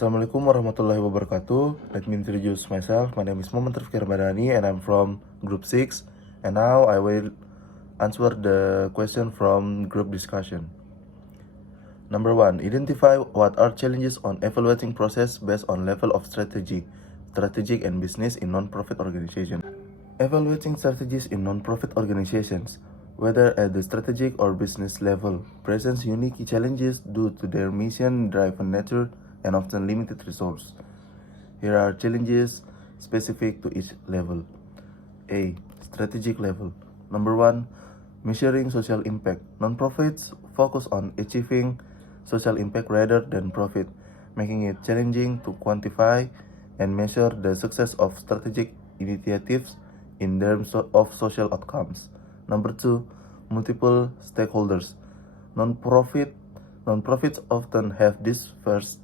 Assalamualaikum warahmatullahi wabarakatuh. Let me introduce myself. My name is Muhammad Rifki Ramadhani and I'm from Group 6. And now I will answer the question from group discussion. Number 1. Identify what are challenges on evaluating process based on level of strategic and business in non-profit organizations. Evaluating strategies in non-profit organizations, whether at the strategic or business level, presents unique challenges due to their mission-driven nature and often limited resources. Here are challenges specific to each level. A. Strategic level. Number 1. Measuring social impact. Nonprofits focus on achieving social impact rather than profit, making it challenging to quantify and measure the success of strategic initiatives in terms of social outcomes. Number 2. Multiple stakeholders. Nonprofits often have diverse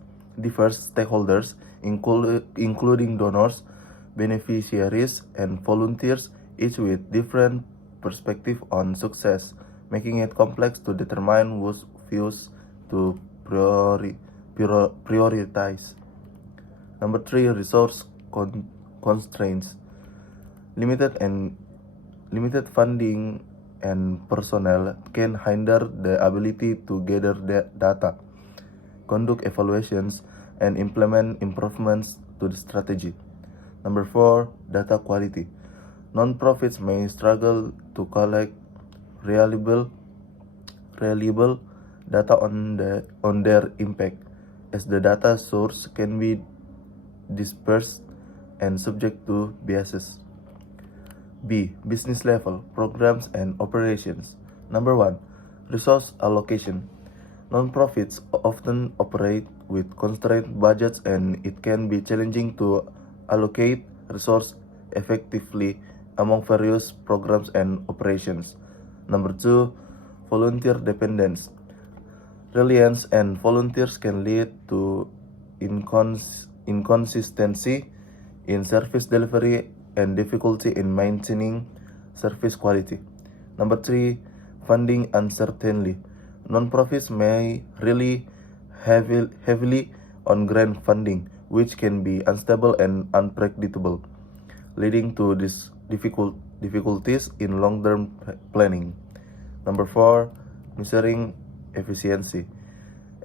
stakeholders, including donors, beneficiaries, and volunteers, each with different perspectives on success, making it complex to determine whose views to prioritize. Number 3. Resource constraints. Limited funding and personnel can hinder the ability to gather data, conduct evaluations, and implement improvements to the strategy. Number 4. Data quality. Nonprofits may struggle to collect reliable data on their impact, as the data source can be dispersed and subject to biases. B. Business level, programs and operations. Number 1. Resource allocation. Nonprofits often operate with constrained budgets and it can be challenging to allocate resources effectively among various programs and operations. Number 2. Volunteer dependence. Reliance on volunteers can lead to inconsistency in service delivery and difficulty in maintaining service quality. Number 3. Funding uncertainty. Nonprofits may rely heavily on grant funding, which can be unstable and unpredictable, leading to difficulties in long-term planning. Number 4. Measuring efficiency.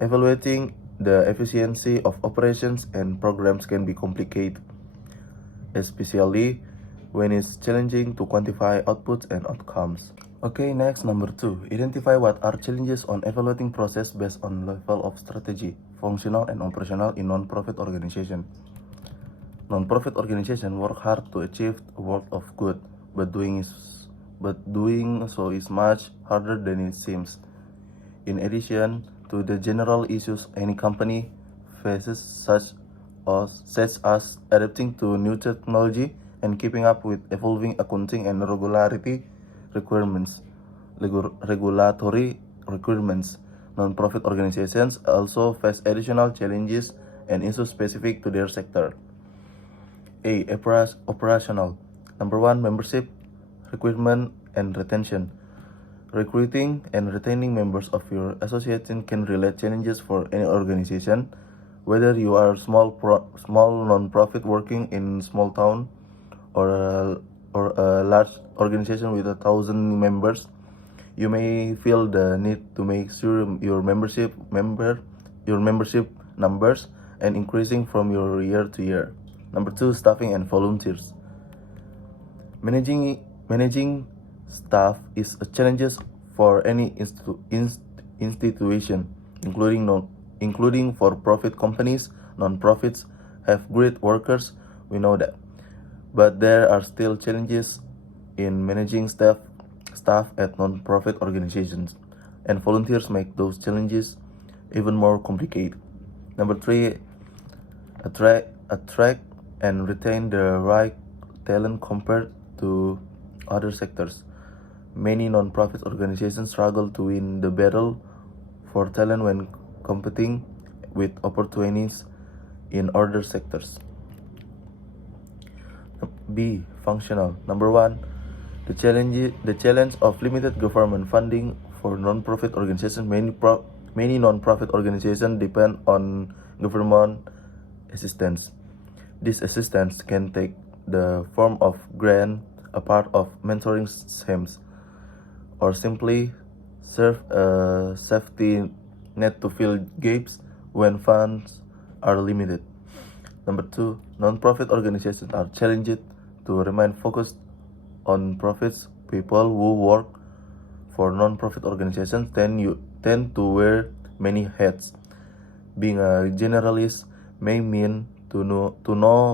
Evaluating the efficiency of operations and programs can be complicated, especially when it's challenging to quantify outputs and outcomes. Okay, next, number 2. Identify what are challenges on evaluating process based on level of strategy, functional and operational in non-profit organization. Non-profit organizations work hard to achieve a world of good, but doing so is much harder than it seems. In addition to the general issues any company faces, such as adapting to new technology and keeping up with evolving accounting and regulatory requirements. Non-profit organizations also face additional challenges and issues specific to their sector. A. Operational. Number 1. Membership, recruitment, and retention. Recruiting and retaining members of your association can relate challenges for any organization, whether you are small non-profit working in small town or a large organization with 1,000 members. You may feel the need to make sure your membership numbers and increasing from your year to year. Number 2. Staffing and volunteers. Managing staff is a challenge for any institution, including for-profit companies. Non-profits have great workers, we know that, but there are still challenges in managing staff at non-profit organizations, and volunteers make those challenges even more complicated. Number 3. Attract and retain the right talent compared to other sectors. Many non-profit organizations struggle to win the battle for talent when competing with opportunities in other sectors. B. Functional. Number 1. The challenge of limited government funding for non-profit organizations. Many non-profit organizations depend on government assistance. This assistance can take the form of grant, a part of mentoring schemes, or simply serve a safety net to fill gaps when funds are limited. Number two, non-profit organizations are challenged to remain focused on profits. People who work for non-profit organizations tend to wear many hats. Being a generalist may mean no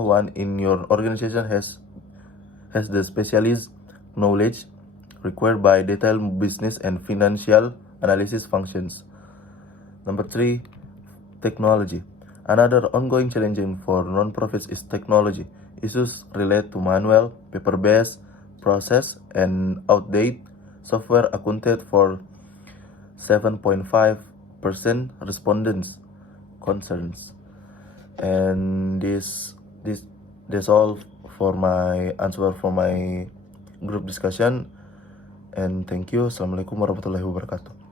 one in your organization has the specialist knowledge required by detailed business and financial analysis functions. Number three, technology. Another ongoing challenge for non-profits is technology. Issues relate to manual, paper-based process, and outdated software accounted for 7.5% respondents' concerns. And that's all for my answer for my group discussion. And thank you. Assalamualaikum warahmatullahi wabarakatuh.